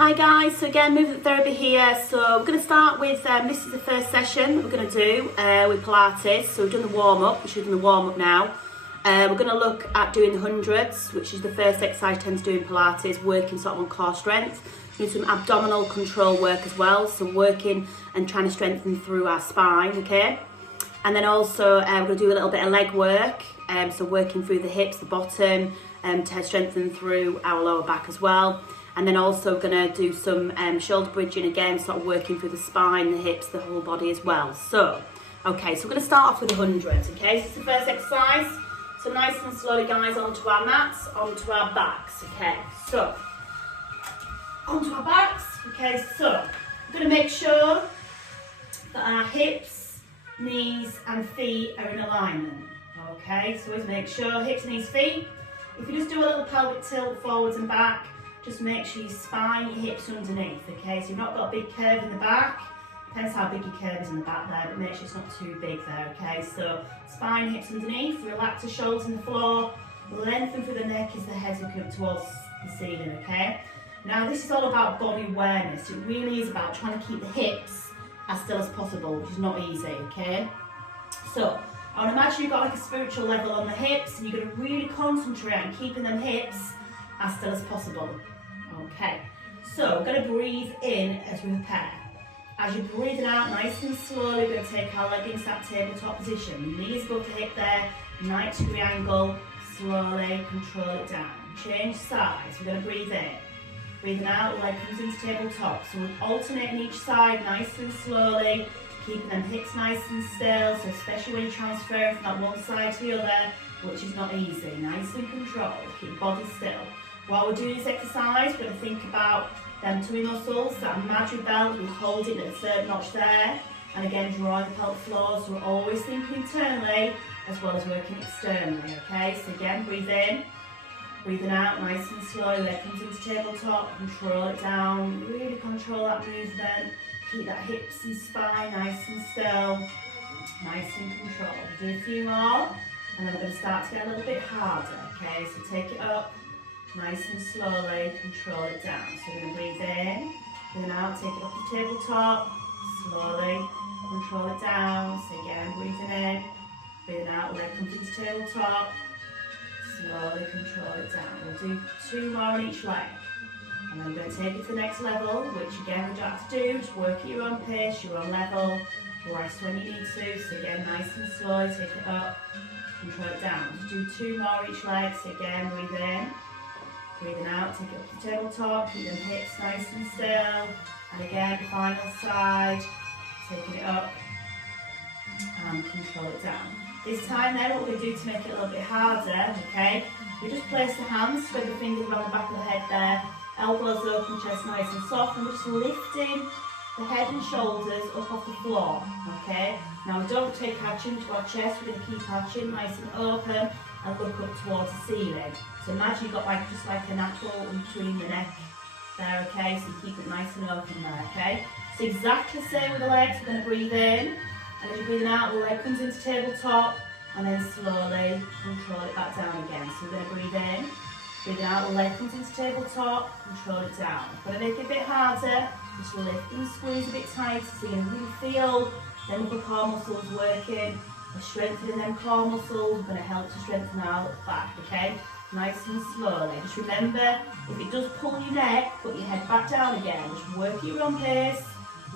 Hi guys, so again movement therapy here. So we're going to start with, this is the first session that we're going to do with Pilates. So we've done the warm-up, we should have done the warm-up now. We're going to look at doing the hundreds, which is the first exercise I tend to do in Pilates, working sort of on core strength. Doing some abdominal control work as well, so working and trying to strengthen through our spine, okay? And then also we're going to do a little bit of leg work, so working through the hips, the bottom, to strengthen through our lower back as well. And then also going to do some shoulder bridging again, sort of working through the spine, the hips, the whole body as well. So, okay, so we're going to start off with the hundreds, okay? So this is the first exercise. So nice and slowly, guys, onto our mats, onto our backs, okay? So, onto our backs, okay? So, we're going to make sure that our hips, knees and feet are in alignment, okay? So always make sure hips, knees, feet. If you just do a little pelvic tilt forwards and back, just make sure your spine, your hips underneath, okay? So you've not got a big curve in the back. Depends how big your curve is in the back there, but make sure it's not too big there, okay? So spine, hips underneath, relax the shoulders on the floor, lengthen through the neck as the head's looking up towards the ceiling, okay? Now this is all about body awareness. It really is about trying to keep the hips as still as possible, which is not easy, okay? So I want to imagine you've got like a spiritual level on the hips, and you're going to really concentrate on keeping them hips as still as possible. Okay, so we're going to breathe in as we prepare. As you're breathing out nice and slowly, we're going to take our leg into that tabletop position. Knees above the hip there, 90-degree angle, slowly control it down. Change sides, we're going to breathe in. Breathing out, leg comes into tabletop. So we're alternating each side nice and slowly, keeping them hips nice and still, so especially when you're transferring from that one side to the other, which is not easy. Nice and controlled, keep body still. While we're doing this exercise, we're going to think about them tummy muscles, that imaginary belt, we hold it at the third notch there, and again drawing the pelvic floor, so we're always thinking internally as well as working externally, okay? So again, breathe in, breathing out nice and slowly, leg comes into tabletop, control it down, really control that movement, keep that hips and spine nice and still, nice and controlled. Do a few more, and then we're going to start to get a little bit harder, okay? So take it up, nice and slowly, control it down. So we're going to breathe in, breathe out, take it up to tabletop, slowly, control it down. So again, breathing in, breathing out, leg comes into tabletop, slowly control it down. We'll do 2 more on each leg. And then we're going to take it to the next level, which again we don't have to do, just work at your own pace, your own level, rest when you need to. So again, nice and slow, take it up, control it down. Just do 2 more each leg. So again, breathe in. Breathing out, take it up to the tabletop, keep them hips nice and still. And again, final side, taking it up and control it down. This time then, what we're going to do to make it a little bit harder, okay, we just place the hands, spread the fingers around the back of the head there, elbows open, chest nice and soft, and we're just lifting the head and shoulders up off the floor, okay? Now we don't take our chin to our chest, we're going to keep our chin nice and open and look up towards the ceiling. So imagine you've got just like a natural in between the neck there, okay? So you keep it nice and open there, okay? So exactly the same with the legs. We're going to breathe in, and as you're breathing out, the leg comes into tabletop, and then slowly control it back down again. So we're going to breathe in, breathing out, the leg comes into tabletop, control it down. Going to make it a bit harder, just lift and squeeze a bit tighter, so you're going to really feel them upper core muscles working. We're strengthening them core muscles, we're going to help to strengthen our back, okay? Nice and slowly. Just remember, if it does pull your neck, put your head back down again. Just work at your own pace,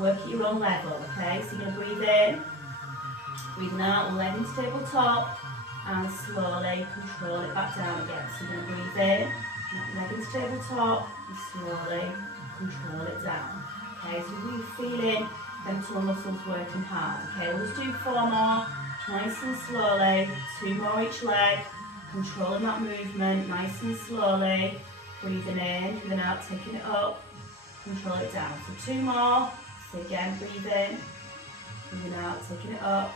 work at your own level, okay? So you're going to breathe in, breathing out, leg into tabletop, and slowly control it back down again. So you're going to breathe in, leg into tabletop, and slowly control it down. Okay, so really feeling them core muscles working hard. Okay, we'll just do 4 more, nice and slowly, 2 more each leg. Controlling that movement, nice and slowly, breathing in, breathing out, taking it up, control it down. So 2 more, so again, breathe in, breathing out, taking it up,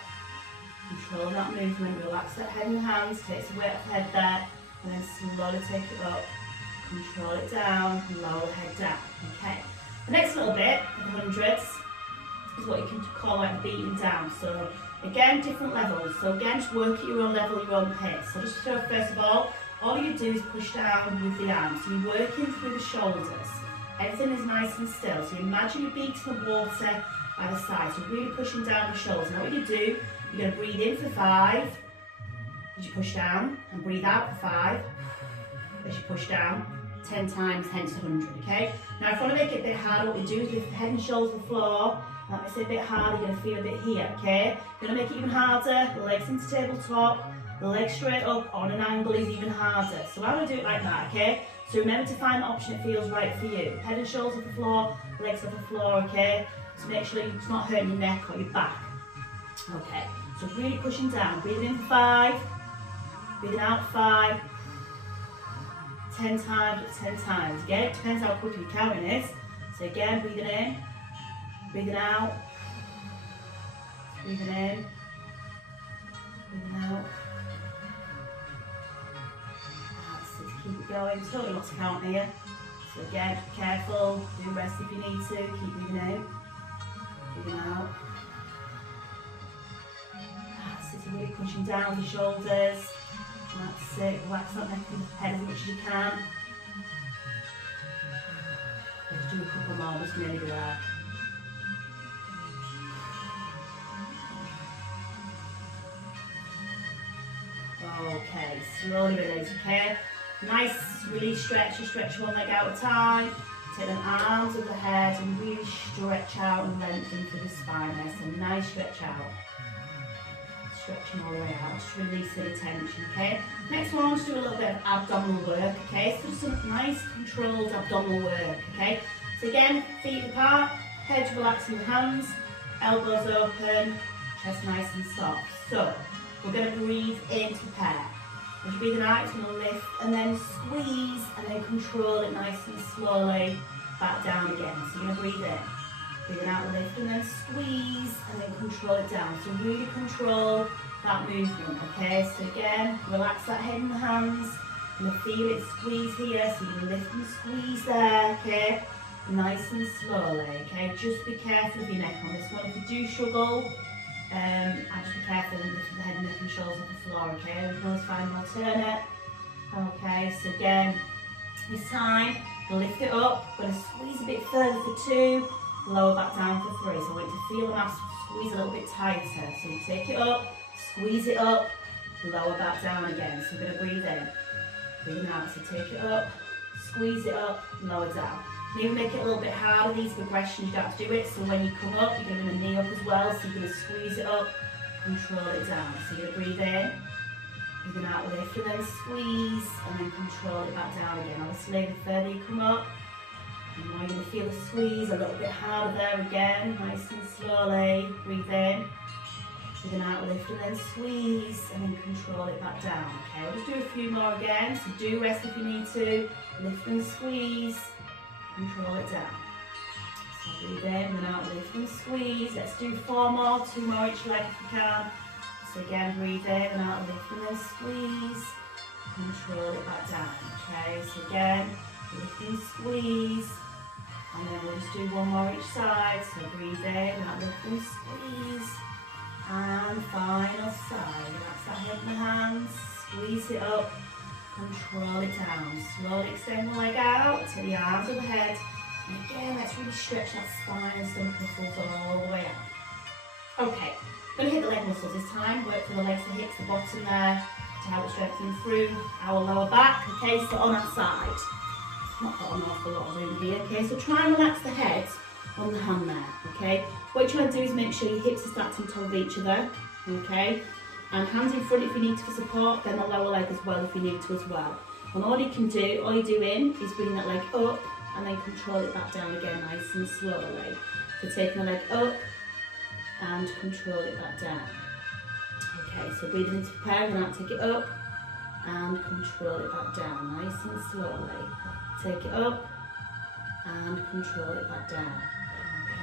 controlling that movement, relax that head and hands, take the weight off the head there, and then slowly take it up, control it down, and lower the head down, okay. The next little bit, the hundreds, is what you can call like beating down. So again, different levels. So again, just work at your own level, your own pace. So just first of all you do is push down with the arms. So you're working through the shoulders. Everything is nice and still. So imagine you're beating the water by the side. So really pushing down the shoulders. Now what you do, you're going to breathe in for 5. As you push down. And breathe out for 5. As you push down. 10 times, hence 100, okay? Now if you want to make it a bit harder, what we do is lift the head and shoulders to the floor. That makes it a bit harder, you're going to feel a bit here, okay? You're going to make it even harder, the legs into tabletop, the legs straight up, on an angle is even harder. So I'm going to do it like that, okay? So remember to find the option that feels right for you. Head and shoulders off the floor, legs off the floor, okay? So make sure it's not hurting your neck or your back. Okay, so really pushing down, breathing in for 5, breathing out for 5, 10 times, 10 times. Again, it depends how quick your counting is. So again, breathing in, breathing out, breathing in, breathing out. That's it, keep it going. Totally not to count here. So again, be careful, do rest if you need to. Keep breathing in, breathing out. That's it, really pushing down the shoulders. That's it, relax that neck and head as much as you can. Let's do a couple more, just nearly there. Okay, slowly release, okay? Nice, really stretch one leg out at a time. Take the arms of the head and really stretch out and lengthen through the spine. Nice stretch out. Stretching all the way out, just releasing the tension, okay? Next one, let's do a little bit of abdominal work, okay? So just some nice controlled abdominal work, okay? So again, feet apart, head relaxing the hands, elbows open, chest nice and soft. So we're going to breathe in to prepare. As you're breathing out, it's going to lift and then squeeze and then control it nice and slowly back down again. So you're going to breathe in. Breathing out, lift and then squeeze and then control it down. So really control that movement, okay? So again, relax that head and hands. You're going to feel it squeeze here, so you can lift and squeeze there, okay? Nice and slowly, okay? Just be careful of your neck on this one. If you do struggle, I'd just be careful and lift the head, neck and shoulders off the floor, okay? We can always find an alternate. Okay, so again, this time, lift it up. Going to squeeze a bit further for 2. Lower back down for 3. So I want you to feel the mass squeeze a little bit tighter. So you take it up, squeeze it up, lower back down again. So we're going to breathe in, breathing out. So take it up, squeeze it up, lower down. Maybe make it a little bit harder, these progressions, you don't have to do it. So when you come up, you're going to bring the knee up as well. So you're going to squeeze it up, control it down. So you're going to breathe in, breathing out, lift and then squeeze, and then control it back down again. Obviously, the further you come up, and now you're going to feel the squeeze a little bit harder there again, nice and slowly. Breathe in, breathing out, lift and then squeeze, and then control it back down. Okay, we'll just do a few more again. So do rest if you need to. Lift and squeeze, control it down. So breathe in, breathe out, lift and squeeze. Let's do 4 more, 2 more each leg if you can. So again, breathe in and out, lift and then squeeze, control it back down. Okay, so again, lift and squeeze. And then we'll just do 1 more each side. So breathe in, out, lift and squeeze. And final side. Relax that head and the hands. Squeeze it up. Control it down. Slowly extend the leg out. Take the arms overhead. And again, let's really stretch that spine and stomach muscles all the way out. Okay, we're going to hit the leg muscles this time. Work for the legs, the hips, the bottom there to help strengthen through our lower back. Okay, so on that side. Not got an awful lot of room here, okay? So try and relax the head on the hand there, okay? What you're trying to do is make sure your hips are stacked on top of each other, okay? And hands in front if you need to for support, then the lower leg as well if you need to as well. And all you can do, all you're doing is bringing that leg up and then control it back down again nice and slowly. So taking the leg up and control it back down. Okay, so breathing into prepare, and now take it up and control it back down nice and slowly. Take it up and control it back down.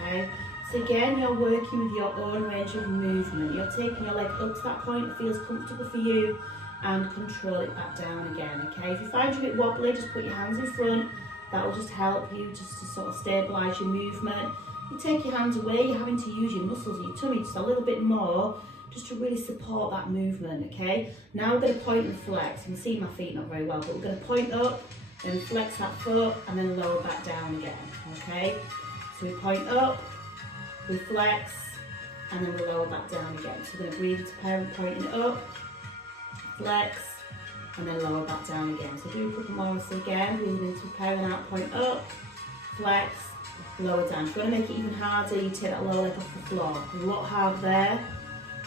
Okay, so again, you're working with your own range of movement. You're taking your leg up to that point that feels comfortable for you and control it back down again. Okay, if you find you a bit wobbly, just put your hands in front. That will just help you just to sort of stabilise your movement. You take your hands away, you're having to use your muscles in your tummy just a little bit more just to really support that movement. Okay, now we're going to point and flex. You can see my feet not very well, but we're going to point up, then flex that foot and then lower back down again. okay? So we point up, we flex, and then we lower back down again. So we're going to breathe into parent, pointing up, flex, and then lower back down again. So do a couple more. So again, breathing into parent out, point up, flex, lower down. If you want to make it even harder, you take that lower leg off the floor. A lot harder there.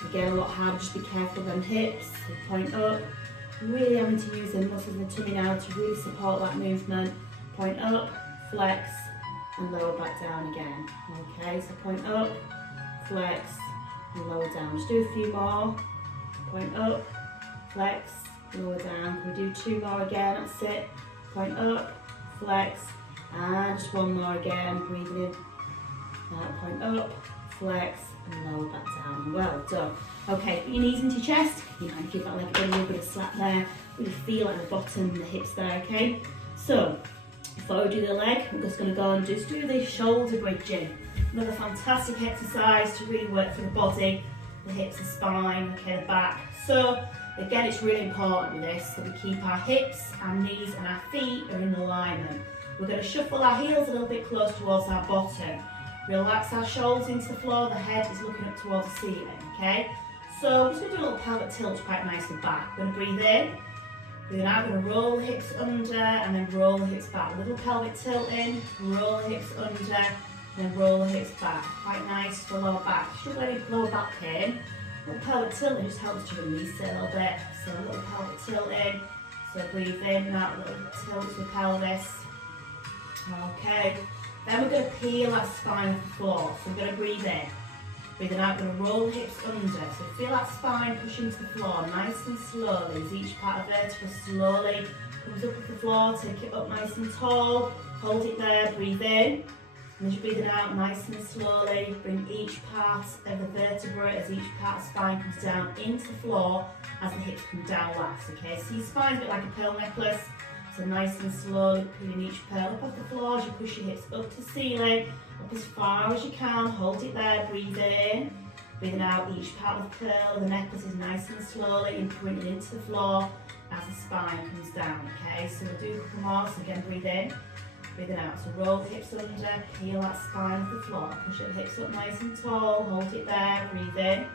Again, a lot harder, just be careful of them hips. So point up, really having to use the muscles in the tummy now to really support that movement. Point up, flex, and lower back down again. Okay, so point up, flex, and lower down. Just do a few more. Point up, flex, lower down. Can we do 2 more again? That's it. Point up, flex, and just 1 more again. Breathing in. Point up, flex, and lower back down. Well done. Okay, put your knees into your chest. You might give that leg a little bit of slap there. Really feel like the bottom and the hips there, okay? So, before we do the leg, we're just going to go and just do the shoulder bridging. Another fantastic exercise to really work for the body, the hips, the spine, okay, the back. So, again, it's really important with this that we keep our hips, our knees and our feet are in alignment. We're going to shuffle our heels a little bit close towards our bottom. Relax our shoulders into the floor, the head is looking up towards the ceiling, okay? So we're just going to do a little pelvic tilt quite nicely back. We're going to breathe in, breathe out, we're going to roll the hips under and then roll the hips back. A little pelvic tilt in, roll the hips under, and then roll the hips back. Quite nice for lower back. If you don't have any lower back pain, a little pelvic tilt in just helps to release it a little bit. So a little pelvic tilt in, so breathe in, out, a little tilt to the pelvis. Okay. Then we're going to peel that spine off the floor. So we're going to breathe in. Breathing out, we're going to roll the hips under. So feel that spine push into the floor nice and slowly as each part of vertebra slowly comes up off the floor. Take it up nice and tall. Hold it there, breathe in. And as you're breathing out nice and slowly, bring each part of the vertebra as each part of the spine comes down into the floor as the hips come down last. Okay, so your spine's a bit like a pearl necklace. So nice and slowly pulling each pearl up off the floor as you push your hips up to the ceiling, up as far as you can, hold it there, breathe in, breathing out each part of the pearl, the necklace is nice and slowly and pointing into the floor as the spine comes down, okay? So we'll do a couple more, so again breathe in, breathing out, so roll the hips under, peel that spine off the floor, push the hips up nice and tall, hold it there, breathe in.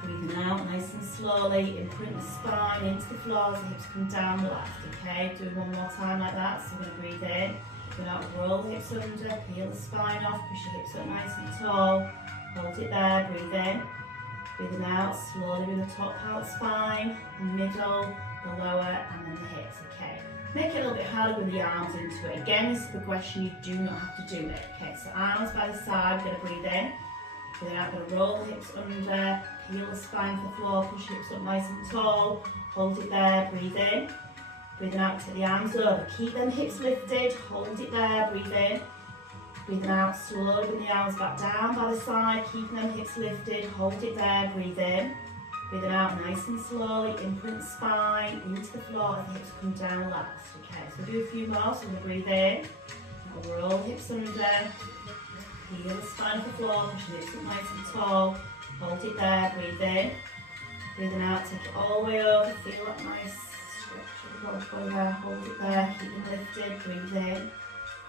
Breathing out nice and slowly, imprint the spine into the floor as the hips come down the left, okay? Do it one more time like that, so we're going to breathe in, breathe out, roll the hips under, peel the spine off, push your hips up nice and tall, hold it there, breathe in, breathing out, slowly with the top part of the spine, the middle, the lower, and then the hips, okay? Make it a little bit harder with the arms into it. Again, this is a progression, you do not have to do it, okay? So arms by the side, we're going to breathe in, breathe out, going to roll the hips under, peel the spine to the floor, push your hips up nice and tall, hold it there, breathe in, breathing out, take the arms over, keep them hips lifted, hold it there, breathe in, breathing out, slowly bring the arms back down by the side, keeping them hips lifted, hold it there, breathe in, breathing out nice and slowly, imprint the spine into the floor as the hips come down last, okay, so we'll do a few more, so we'll breathe in, roll the hips under, peel the spine off the floor, push the hips up nice and tall, hold it there, breathe in, breathing out, take it all the way over, feel that nice stretch of the body there, hold it there, keep them lifted, breathe in,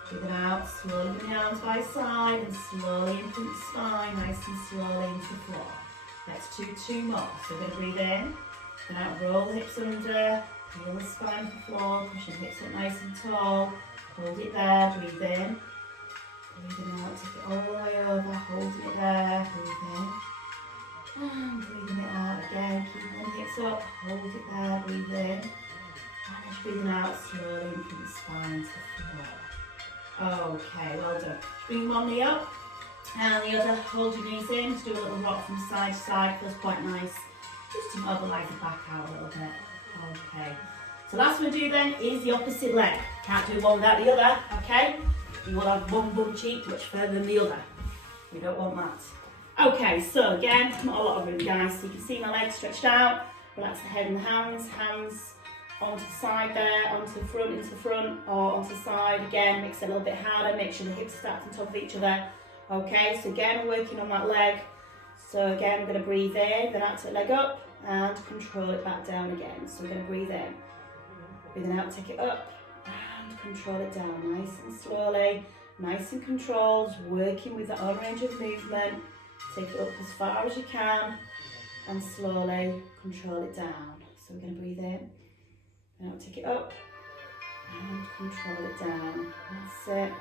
breathing out, slowly bring the arms by side and slowly imprint the spine, nice and slowly into the floor. Let's do 2 more, so we're going to breathe in, and out, roll the hips under, peel the spine off the floor, push the hips up nice and tall, hold it there, breathe in, breathing out, take it all the way over, holding it there, breathe in. And breathing it out again, keeping the hips up, hold it there, breathe in. And just breathing out slowly, imprint the spine to the floor. Okay, well done. Bring one knee up and the other, hold your knees in, just do a little rock from side to side, feels quite nice. Just to mobilise the back out a little bit. Okay, so last we'll do then is the opposite leg. Can't do one without the other, okay? You will have one bum cheek much further than the other. We don't want that. Okay, so again, not a lot of room guys, so you can see my legs stretched out, relax the head and the hands onto the side there, onto the front, into the front, or onto the side, again, makes it a little bit harder, make sure the hips stacked on top of each other. Okay, so again, we're working on that leg, so again, we're going to breathe in, then out to the leg up, and control it back down again, so we're going to breathe in, breathing out, take it up, and and control it down, nice and slowly, nice and controlled, working with the own range of movement. Take it up as far as you can and slowly control it down. So we're going to breathe in, now take it up and control it down. That's it.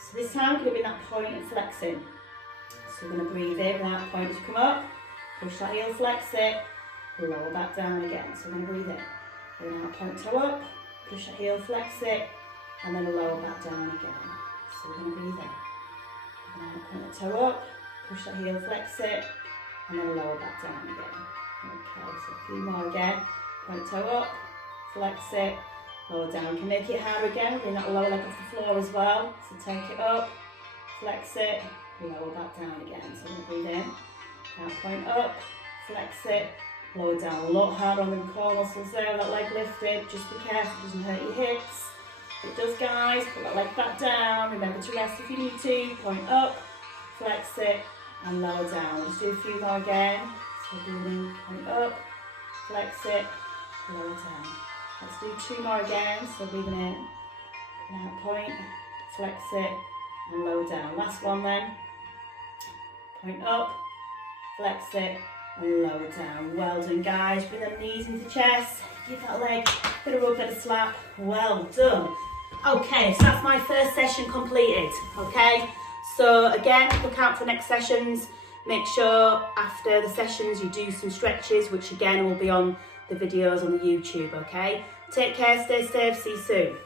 So this time we're going to be in that point and flexing. So we're going to breathe in, that point as you come up, push that heel, flex it, lower back down again. So we're going to breathe in. Bring that point toe up, push that heel, flex it, and then lower back down again. So we're going to breathe in. Bring that point toe up, push that heel, flex it, and then lower back down again. Okay, so a few more again. Point toe up, flex it, lower down. You can make it higher again, bring that lower leg off the floor as well. So take it up, flex it, lower back down again. So we're going to breathe in. Now point up, flex it, lower down. A lot harder on the core muscles there, that leg lifted. Just be careful, it doesn't hurt your hips. If it does, guys, put that leg back down. Remember to rest if you need to. Point up, flex it, and lower down. Just do a few more again. So breathing, point up, flex it, lower down. Let's do 2 more again. So breathing in, out, point, flex it, and lower down. Last one then. Point up, flex it, and lower down. Well done, guys. Bring them knees into chest. Give that leg a bit of rub, bit of slap. Well done. Okay, so that's my first session completed. Okay, so again, look out for next sessions. Make sure after the sessions you do some stretches, which again will be on the videos on the YouTube. Okay, take care, stay safe, see you soon.